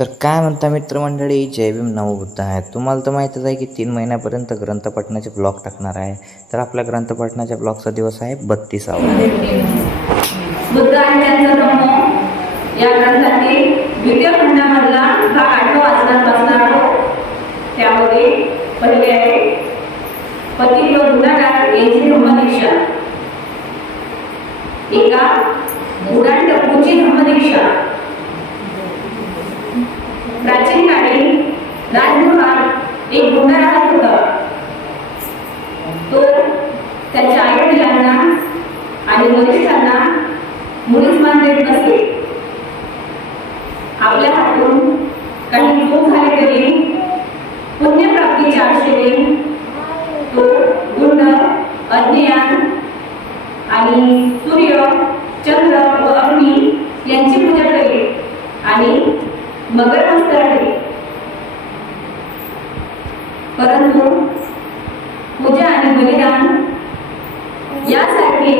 तर काय म्हणता मित्रमंडळी, जय भीम नवबुद्ध आहे. तुम्हाला तर माहीतच आहे की 3 महिन्यापर्यंत ग्रंथपाठनाचे ब्लॉग टाकणार आहे. तर आपल्या ग्रंथपाठनाच्या ब्लॉगचा दिवस आहे 32वा. बुद्ध आणि त्यांचा धम्म या ग्रंथातील द्वितीय खंडामधला भाग 8 वाचनात वाचणार आहोत. त्यामध्ये पहिले आहे पतित व गुन्हेगार यांची धम्मदीक्षा. एका उडाण टप्पूची धम्मदीक्षा. प्राचीन काळी राजगृहात एक गुंडा राहत होता. तो त्याच्या आई वडिलांना आणि वरिष्ठांना मुळीच मान देत नसे. आपल्या हातून काही चूक झाली तरी पुण्यप्राप्तीच्या आशेने तो गुंड अज्ञान आणि सूर्य, चंद्र व अग्नी यांची पूजा करी आणि मगरमस्त राहिले. परंतु पूजा आणि बलिदान यासारखे